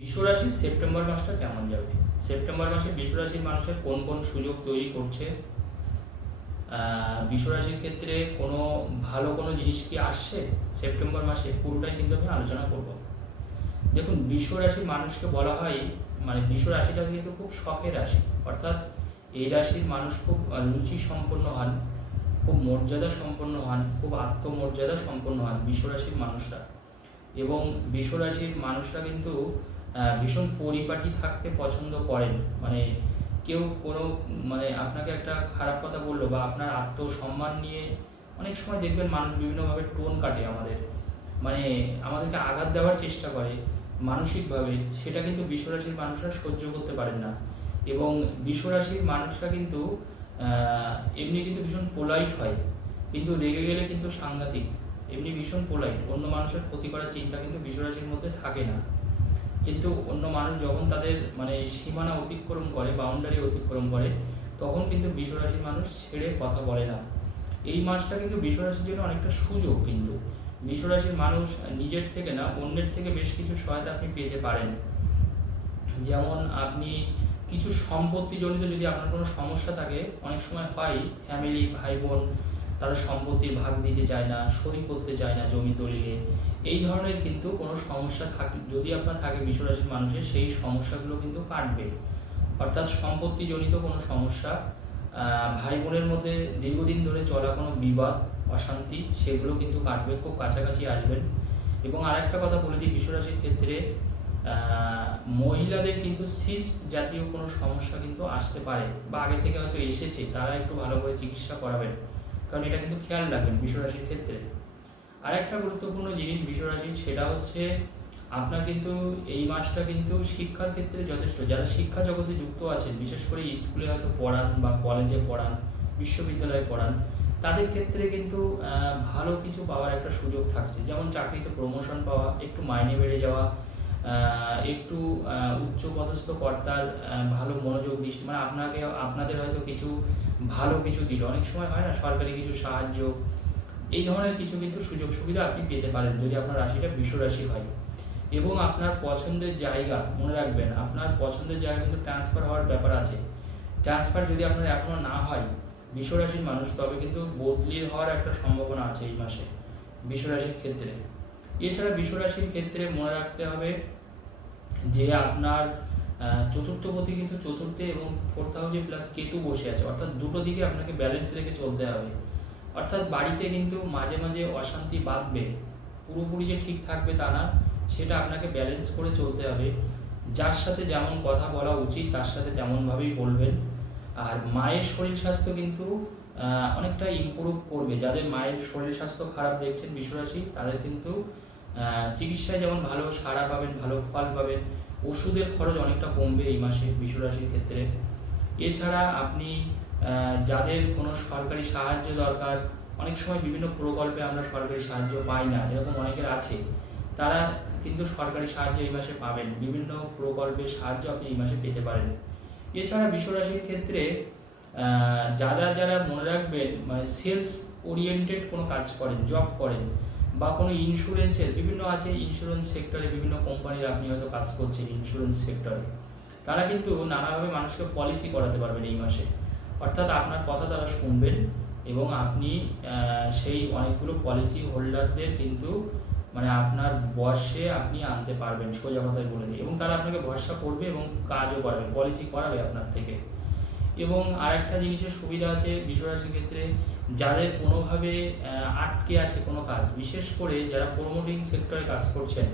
বিশ্বরাশির সেপ্টেম্বর মাসটা কেমন যাবে? সেপ্টেম্বর মাসে বিশ্বরাশির মানুষের কোন কোন সুযোগ তৈরি করছে? বিশ্বরাশির ক্ষেত্রে ভালো কোনো জিনিস কি আসছে সেপ্টেম্বর মাসে? পুরোটাই কিন্তু আমি আলোচনা করব। দেখুন, বিশ্বরাশির মানুষকে বলা হয়, বিশ্বরাশিটা কিন্তু খুব শখের রাশি। অর্থাৎ এই রাশির মানুষ খুব রুচি সম্পন্ন হন, খুব মর্যাদা সম্পন্ন হন, খুব আত্মমর্যাদা সম্পন্ন হন বিশ্বরাশির মানুষরা। এবং বিশ্বরাশির মানুষরা কিন্তু ভীষণ পরিপাটি থাকতে পছন্দ করেন। কেউ আপনাকে একটা খারাপ কথা বললো বা আপনার আত্মসম্মান নিয়ে অনেক সময় দেখবেন মানুষ বিভিন্নভাবে টোন কাটে আমাদেরকে আঘাত দেওয়ার চেষ্টা করে মানসিকভাবে। সেটা কিন্তু বিশ্বরাশির মানুষরা সহ্য করতে পারেন না। এবং বিশ্বরাশির মানুষরা কিন্তু এমনি কিন্তু ভীষণ পোলাইট হয়, কিন্তু রেগে গেলে কিন্তু সাংঘাতিক। এমনি ভীষণ পোলাইট, অন্য মানুষের ক্ষতি করার চিন্তা কিন্তু বিশ্বরাশির মধ্যে থাকে না। কিন্তু অন্য মানুষ যখন তাদের সীমানা অতিক্রম করে, বাউন্ডারি অতিক্রম করে, তখন কিন্তু বিশ্বরাশির মানুষ ছেড়ে কথা বলে না। এই মাসটা কিন্তু বিশ্বরাশির জন্য অনেকটা সুযোগ। কিন্তু বিশ্বরাশির মানুষ নিজের থেকে না, অন্যের থেকে বেশ কিছু সহায়তা আপনি পেতে পারেন। যেমন আপনি কিছু সম্পত্তিজনিত যদি আপনার কোনো সমস্যা থাকে, অনেক সময় হয় ফ্যামিলি, ভাই বোন, তারা সম্পত্তির ভাগ দিতে চায় না, সই করতে চায় না জমি দলিলে। এই ধরনের কিন্তু কোনো সমস্যা থাকে যদি আপনার থাকে বিশ্বরাশির মানুষের, সেই সমস্যাগুলো কিন্তু কাটবে। অর্থাৎ সম্পত্তিজনিত কোনো সমস্যা, ভাই বোনের মধ্যে দীর্ঘদিন ধরে চলা কোনো বিবাদ, অশান্তি, সেগুলো কিন্তু কাটবে, খুব কাছাকাছি আসবেন। এবং আরেকটা কথা বলে দিই, বিশ্বরাশির ক্ষেত্রে মহিলাদের কিন্তু সিস্ট জাতীয় কোনো সমস্যা কিন্তু আসতে পারে, বা আগে থেকে হয়তো এসেছে, তারা একটু ভালো করে চিকিৎসা করাবেন, কারণ এটা কিন্তু খেয়াল রাখবেন বিশ্বরাশির ক্ষেত্রে। আর একটা গুরুত্বপূর্ণ জিনিস বিশ্বরাশির, সেটা হচ্ছে আপনার কিন্তু এই মাসটা কিন্তু শিক্ষার ক্ষেত্রে যথেষ্ট। যারা শিক্ষা জগতে যুক্ত আছেন, বিশেষ করে স্কুলে হয়তো পড়ান বা কলেজে পড়ান, বিশ্ববিদ্যালয়ে পড়ান, তাদের ক্ষেত্রে কিন্তু ভালো কিছু পাওয়ার একটা সুযোগ থাকছে। যেমন চাকরিতে প্রমোশন পাওয়া, একটু মাইনে বেড়ে যাওয়া, একটু উচ্চপদস্থ কর্তার ভালো মনোযোগ দৃষ্টি, আপনাদের হয়তো কিছু ভালো কিছু দিল। অনেক সময় হয় না, সরকারি কিছু সাহায্য, এই ধরনের কিছু কিন্তু সুযোগ সুবিধা আপনি পেতে পারেন যদি আপনার রাশিটা বিশ্বরাশি হয়। এবং আপনার পছন্দের জায়গা, মনে রাখবেন, আপনার পছন্দের জায়গা কিন্তু ট্রান্সফার হওয়ার ব্যাপার আছে। ট্রান্সফার যদি আপনার এখনও না হয় বিশ্বরাশির মানুষ, তবে কিন্তু বদলির হওয়ার একটা সম্ভাবনা আছে এই মাসে বিশ্বরাশির ক্ষেত্রে। এছাড়া বিশ্বরাশির ক্ষেত্রে মনে রাখতে হবে যে আপনার চতুর্থপতি কিন্তু চতুর্থে এবং ফোর্থ হাউসে প্লাস কেতু বসে আছে। অর্থাৎ দুটো দিকে আপনাকে ব্যালেন্স রেখে চলতে হবে। অর্থাৎ বাড়িতে কিন্তু মাঝে মাঝে অশান্তি বাঁধবে, পুরোপুরি যে ঠিক থাকবে তা না, সেটা আপনাকে ব্যালেন্স করে চলতে হবে। যার সাথে যেমন কথা বলা উচিত তার সাথে তেমনভাবেই বলবেন। আর মায়ের শরীর স্বাস্থ্য কিন্তু অনেকটা ইমপ্রুভ করবে। যাদের মায়ের শরীর স্বাস্থ্য খারাপ দেখছেন বিশ্বরাশি, তাদের কিন্তু চিকিৎসায় যেমন ভালো সাড়া পাবেন, ভালো ফল পাবেন, ওষুধের খরচ অনেকটা কমবে এই মাসে বিশ্বরাশির ক্ষেত্রে। এছাড়া আপনি যাদের কোনো সরকারি সাহায্য দরকার, অনেক সময় বিভিন্ন প্রকল্পে আমরা সরকারি সাহায্য পাই না, এরকম অনেকের আছে, তারা কিন্তু সরকারি সাহায্য এই মাসে পাবেন। বিভিন্ন প্রকল্পের সাহায্য আপনি এই মাসে পেতে পারেন। এছাড়া বিশ্বরাশির ক্ষেত্রে যারা যারা মনে রাখবেন, সেলস ওরিয়েন্টেড কোনো কাজ করেন, জব করেন, বা কোনো ইন্স্যুরেন্সের বিভিন্ন আছে, ইন্স্যুরেন্স সেক্টরে বিভিন্ন কোম্পানির আপনি হয়তো কাজ করছেন ইন্স্যুরেন্স সেক্টরে, তারা কিন্তু নানাভাবে মানুষকে পলিসি করাতে পারবেন এই মাসে। অর্থাৎ আপনার কথা তারা শুনবেন এবং আপনি সেই অনেকগুলো পলিসি হোল্ডারদের কিন্তু আপনার বশে আপনি আনতে পারবেন, সোজা কথায় বলে দিই। এবং তারা আপনাকে ভরসা করবে এবং কাজও করবে, পলিসি করাবে আপনার থেকে। এবং আরেকটা জিনিসের সুবিধা আছে বিশ্বরাশির ক্ষেত্রে, যাদের কোনোভাবে আটকে আছে কোনো কাজ, বিশেষ করে যারা প্রমোটিং সেক্টরে কাজ করছেন,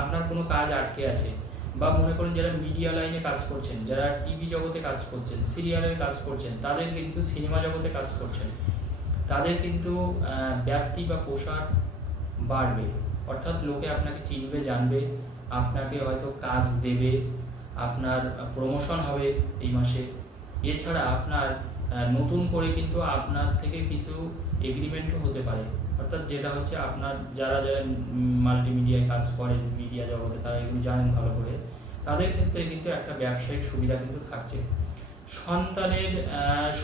আপনার কোনো কাজ আটকে আছে, বা মনে করেন যারা মিডিয়া লাইনে কাজ করছেন, যারা টিভি জগতে কাজ করছেন, সিরিয়ালের কাজ করছেন, তাদের কিন্তু সিনেমা জগতে কাজ করছেন, তাদের কিন্তু ব্যাপ্তি বা প্রসার বাড়বে। অর্থাৎ লোকে আপনাকে চিনবে, জানবে, আপনাকে হয়তো কাজ দেবে, আপনার প্রমোশন হবে এই মাসে। এছাড়া আপনার নতুন করে কিন্তু আপনার থেকে কিছু এগ্রিমেন্টও হতে পারে। অর্থাৎ যেটা হচ্ছে, আপনার যারা যারা মাল্টিমিডিয়ায় কাজ করেন, মিডিয়া জগতে, তারা এগুলো জানেন ভালো করে, তাদের ক্ষেত্রে কিন্তু একটা ব্যবসায়িক সুবিধা কিন্তু থাকছে। সন্তানের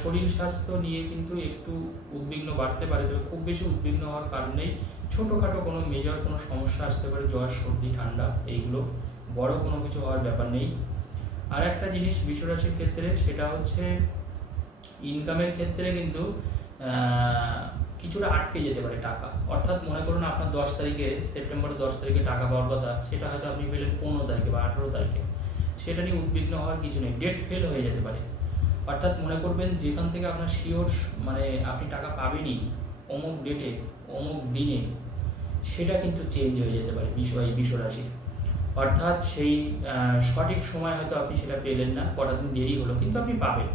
শরীর স্বাস্থ্য নিয়ে কিন্তু একটু উদ্বিগ্ন বাড়তে পারে, তবে খুব বেশি উদ্বিগ্ন হওয়ার কারণ নেই। ছোটোখাটো কোনো মেজর কোনো সমস্যা আসতে পারে, জ্বর, সর্দি, ঠান্ডা, এইগুলো বড় কোনো কিছু হওয়ার ব্যাপার নেই। আর একটা জিনিস বিশ্বরাশির ক্ষেত্রে, সেটা হচ্ছে ইনকামের ক্ষেত্রে কিন্তু কিছুটা আটকে যেতে পারে টাকা। অর্থাৎ মনে করুন আপনার 10 তারিখে, সেপ্টেম্বরের 10 তারিখে টাকা পাওয়ার কথা, সেটা হয়তো আপনি পেলেন 15 তারিখে বা 18 তারিখে। সেটা নিয়ে উদ্বিগ্ন হওয়ার কিছু নেই, ডেট ফেল হয়ে যেতে পারে। অর্থাৎ মনে করবেন যেখান থেকে আপনার শিওর মানে আপনি টাকা পাবেনই অমুক ডেটে অমুক দিনে, সেটা কিন্তু চেঞ্জ হয়ে যেতে পারে বিশ্বরাশির। অর্থাৎ সেই সঠিক সময় হয়তো আপনি সেটা পেলেন না, কটা দিন দেরি হলো, কিন্তু আপনি পাবেন।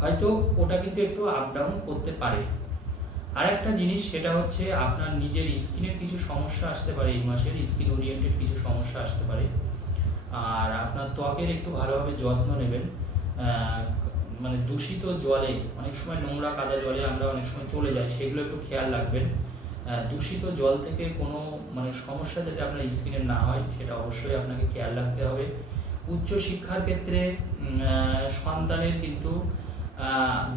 হয়তো ওটা কিন্তু একটু আপ ডাউন করতে পারে। আর একটা জিনিস, সেটা হচ্ছে আপনার নিজের স্কিনের কিছু সমস্যা আসতে পারে এই মাসের, স্কিন ওরিয়েন্টেড কিছু সমস্যা আসতে পারে। আর আপনার ত্বকের একটু ভালোভাবে যত্ন নেবেন। মানে দূষিত জলে, অনেক সময় নোংরা কাদা জলে আমরা অনেক সময় চলে যাই, সেগুলো একটু খেয়াল রাখবেন। দূষিত জল থেকে কোনো মানে সমস্যা যাতে আপনার স্কিনের না হয়, সেটা অবশ্যই আপনাকে খেয়াল রাখতে হবে। উচ্চ শিক্ষার ক্ষেত্রে সন্তানের কিন্তু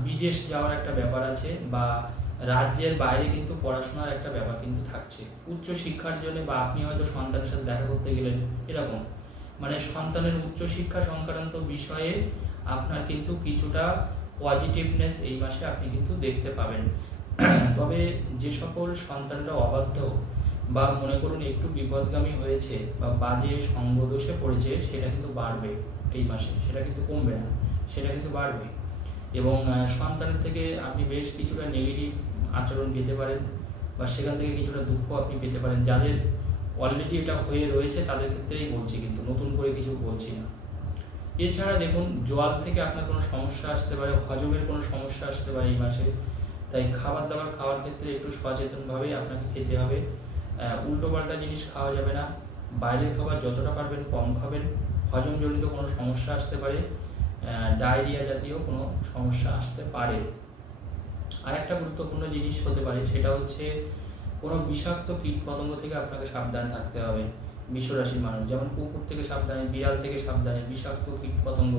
বিদেশ যাওয়ার একটা ব্যাপার আছে, বা রাজ্যের বাইরে কিন্তু পড়াশোনার একটা ব্যাপার কিন্তু থাকছে উচ্চ শিক্ষার জন্য, বা আপনি হয়তো সন্তানের সাথে দেখা করতে গেলেন, এরকম মানে সন্তানের উচ্চ শিক্ষা সংক্রান্ত বিষয়ে আপনার কিন্তু কিছুটা পজিটিভনেস এই মাসে আপনি কিন্তু দেখতে পাবেন। তবে যে সকল সন্তানরা অবাধ্য বা মনে করুন একটু বিপদগামী হয়েছে বা বাজে সঙ্গদোষে পড়েছে, সেটা কিন্তু বাড়বে এই মাসে, সেটা কিন্তু কমবে না, সেটা কিন্তু বাড়বে। এবং সন্তানের থেকে আপনি বেশ কিছুটা নেগেটিভ আচরণ পেতে পারেন, বা সেখান থেকে কিছুটা দুঃখ আপনি পেতে পারেন। যাদের অলরেডি এটা হয়ে রয়েছে তাদের ক্ষেত্রেই বলছি, কিন্তু নতুন করে কিছু বলছি না। এছাড়া দেখুন, জল থেকে আপনার কোনো সমস্যা আসতে পারে, হজমের কোনো সমস্যা আসতে পারে এই মাসে। তাই খাবার দাবার খাওয়ার ক্ষেত্রে একটু সচেতনভাবেই আপনাকে খেতে হবে। উল্টোপাল্টা জিনিস খাওয়া যাবে না, বাইরের খাবার যতটা পারবেন কম খাবেন। হজমজনিত কোনো সমস্যা আসতে পারে, ডায়রিয়া জাতীয় কোনো সমস্যা আসতে পারে। আর একটা গুরুত্বপূর্ণ জিনিস হতে পারে, সেটা হচ্ছে কোনো বিষাক্ত কীট পতঙ্গ থেকে আপনাকে সাবধানে থাকতে হবে বিশ্বরাশির মানুষ। যেমন কুকুর থেকে সাবধানে, বিড়াল থেকে সাবধানে, বিষাক্ত কীট পতঙ্গ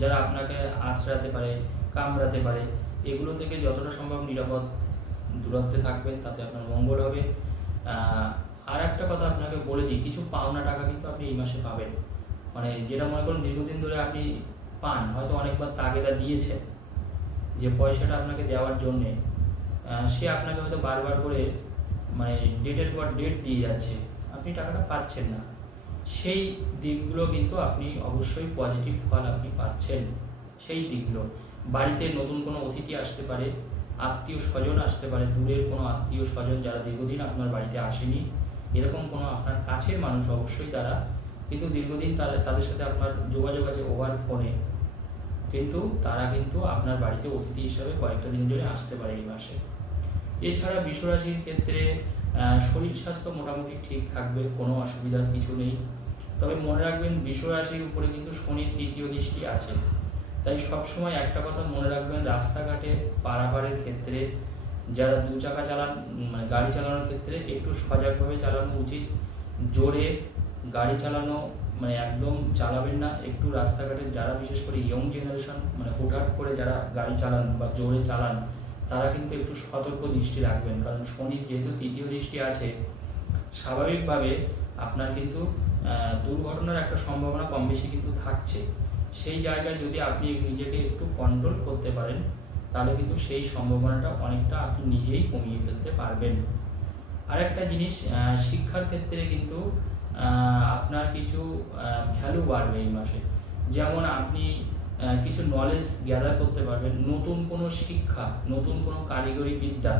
যারা আপনাকে আঁচড়াতে পারে, কামড়াতে পারে, এগুলো থেকে যতটা সম্ভব নিরাপদ দূরত্বে থাকবেন, তাতে আপনার মঙ্গল হবে। আর একটা কথা আপনাকে বলে দিই, কিছু পাওনা টাকা কিন্তু আপনি এই মাসে পাবেন। মানে যেটা মনে করুন দীর্ঘদিন ধরে আপনি পান, হয়তো অনেকবার তাগেদা দিয়েছেন যে পয়সাটা আপনাকে দেওয়ার জন্যে, সে আপনাকে হয়তো বারবার করে মানে ডেটের পর ডেট দিয়ে যাচ্ছে, আপনি টাকাটা পাচ্ছেন না। সেই দিকগুলো কিন্তু আপনি অবশ্যই পজিটিভ ফল আপনি পাচ্ছেন। সেই দিকগুলো, বাড়িতে নতুন কোনো অতিথি আসতে পারে, আত্মীয় স্বজন আসতে পারে, দূরের কোনো আত্মীয় স্বজন যারা দীর্ঘদিন আপনার বাড়িতে আসেনি, এরকম কোনো আপনার কাছের মানুষ অবশ্যই তারা, কিন্তু দীর্ঘদিন তাদের সাথে আপনার যোগাযোগ আছে ওভার ফোনে, কিন্তু তারা কিন্তু আপনার বাড়িতে অতিথি হিসাবে কয়েকটা দিনের জন্য আসতে পারে এই মাসে। এছাড়া বিশ্বরাশির ক্ষেত্রে শরীর স্বাস্থ্য মোটামুটি ঠিক থাকবে, কোনো অসুবিধার কিছু নেই। তবে মনে রাখবেন, বিশ্বরাশির উপরে কিন্তু শনির তৃতীয় দৃষ্টি আছে। তাই সবসময় একটা কথা মনে রাখবেন, রাস্তাঘাটে পারাপারের ক্ষেত্রে যারা দু চাকা চালান, মানে গাড়ি চালানোর ক্ষেত্রে একটু সজাগভাবে চালানো উচিত। জোরে গাড়ি চালানো মানে একদম চালাবেন না। একটু রাস্তাঘাটে যারা বিশেষ করে ইয়ং জেনারেশন, মানে হুটহাট করে যারা গাড়ি চালান বা জোরে চালান, তারা কিন্তু একটু সতর্ক দৃষ্টি রাখবেন। কারণ শনির যেহেতু তৃতীয় দৃষ্টি আছে, স্বাভাবিকভাবে আপনার কিন্তু দুর্ঘটনার একটা সম্ভাবনা কম বেশি কিন্তু থাকছে। সেই জায়গায় যদি আপনি নিজেকে একটু কন্ট্রোল করতে পারেন, তাহলে কিন্তু সেই সম্ভাবনাটা অনেকটা আপনি নিজেই কমিয়ে ফেলতে পারবেন। আর একটা জিনিস, শিক্ষার ক্ষেত্রে কিন্তু আপনার কিছু ভ্যালু বাড়বে এই মাসে। যেমন আপনি কিছু নলেজ গ্যাদার করতে পারবেন, নতুন কোনো শিক্ষা, নতুন কোনো কারিগরি বিদ্যা,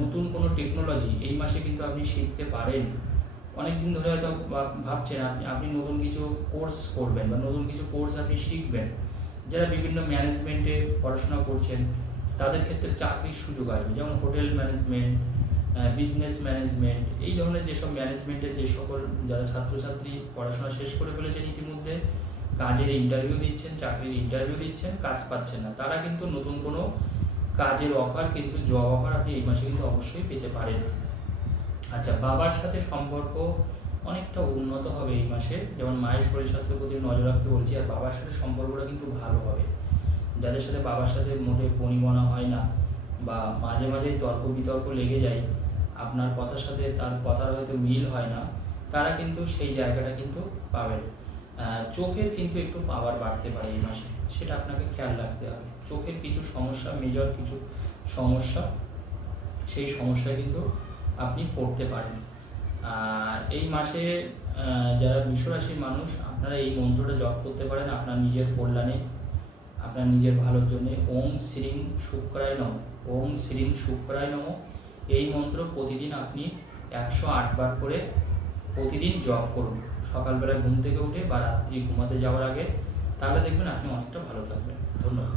নতুন কোনো টেকনোলজি এই মাসে কিন্তু আপনি শিখতে পারেন। অনেক দিন ধরে হয়তো ভাবছেন আপনি নতুন কিছু কোর্স করবেন বা নতুন কিছু কোর্স আপনি শিখবেন। যারা বিভিন্ন ম্যানেজমেন্টে পড়াশোনা করছেন, তাদের ক্ষেত্রে চাকরির সুযোগ আসবে। যেমন হোটেল ম্যানেজমেন্ট, বিজনেস ম্যানেজমেন্ট, এই ধরনের যেসব ম্যানেজমেন্টের যে সকল যারা ছাত্রছাত্রী পড়াশোনা শেষ করে ফেলেছেন ইতিমধ্যে, কাজের ইন্টারভিউ দিচ্ছেন, চাকরির ইন্টারভিউ দিচ্ছেন, কাজ পাচ্ছেন না, তারা কিন্তু নতুন কোনো কাজের অফার, কিন্তু জব অফার আপনি এই মাসে কিন্তু অবশ্যই পেতে পারেন। আচ্ছা, বাবার সাথে সম্পর্ক অনেকটা উন্নত হবে এই মাসে। যেমন মায়ের শরীর স্বাস্থ্যের প্রতি নজর রাখতে বলছি, আর বাবার সাথে সম্পর্কটা কিন্তু ভালো হবে। যাদের সাথে বাবার সাথে মোটে বনিবনা হয় না, বা মাঝে মাঝেই তর্ক বিতর্ক লেগে যায়, আপনার কথার সাথে তার কথার হয়তো মিল হয় না, তারা কিন্তু সেই জায়গাটা কিন্তু পাবেন। চোখের কিন্তু একটু পাওয়ার বাড়তে পারে এই মাসে, সেটা আপনাকে খেয়াল রাখতে হবে। চোখের কিছু সমস্যা, মেজর কিছু সমস্যা, সেই সমস্যায় কিন্তু আপনি পড়তে পারেন। আর এই মাসে যারা বৃষরাশির মানুষ, আপনারা এই মন্ত্রটা জপ করতে পারেন আপনার নিজের কল্যাণে, আপনার নিজের ভালোর জন্য। ওম শ্রীং শুক্রায় নমঃ, ওম শ্রীং শুক্রায় নমঃ। এই মন্ত্র প্রতিদিন আপনি 108 বার করে প্রতিদিন জপ করুন, সকালবেলা ঘুম থেকে উঠে বা রাত্রি ঘুমাতে যাওয়ার আগে। তাহলে দেখবেন আপনি অনেকটা ভালো থাকবেন। ধন্যবাদ।